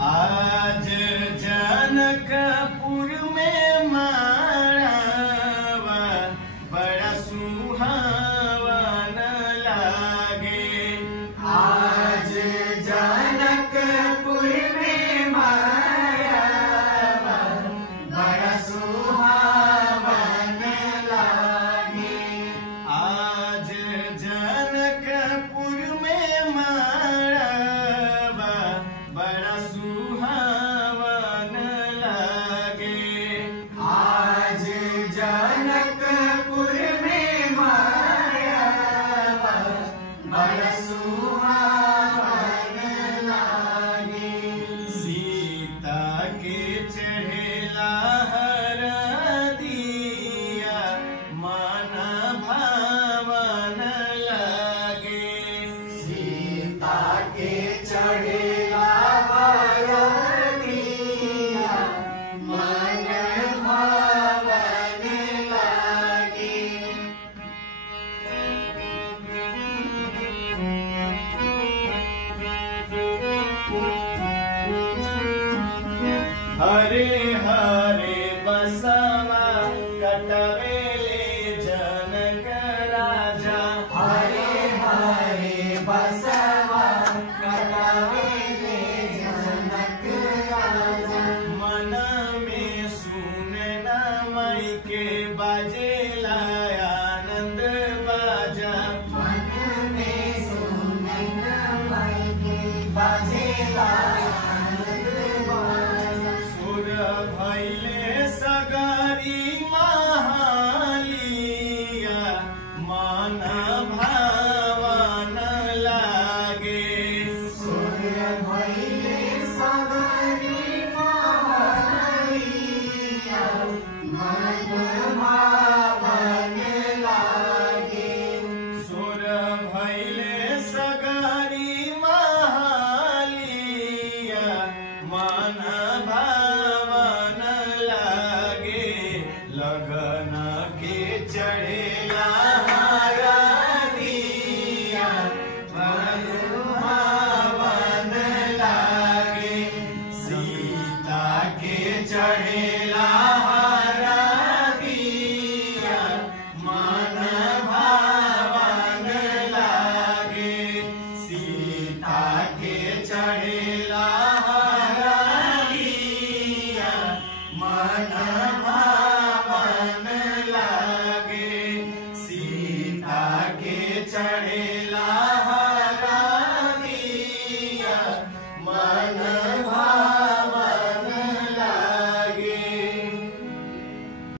आज जनकपुर में माड़वा बड़ा सुहावन लागे। आज जनकपुर में माड़वा बड़ा सुहावन लागे। आज जनकपुर में माड़वा बड़ा सुहावन लागे। आज जनकपुर में माड़वा बड़ा सुहावन लागे। सीता के चढ़ेला हरदिया मन भावन लागे। सीता के चढ़ेला हरदिया मन भावन लागे। हरे हरे बसवा कटवेले जनक राजा। हरे हरे बसवा कटवेले जनक राजा। मन में सुनना माई के बाजेला आनंद बाजा। मन में सुनन माई के बाजेला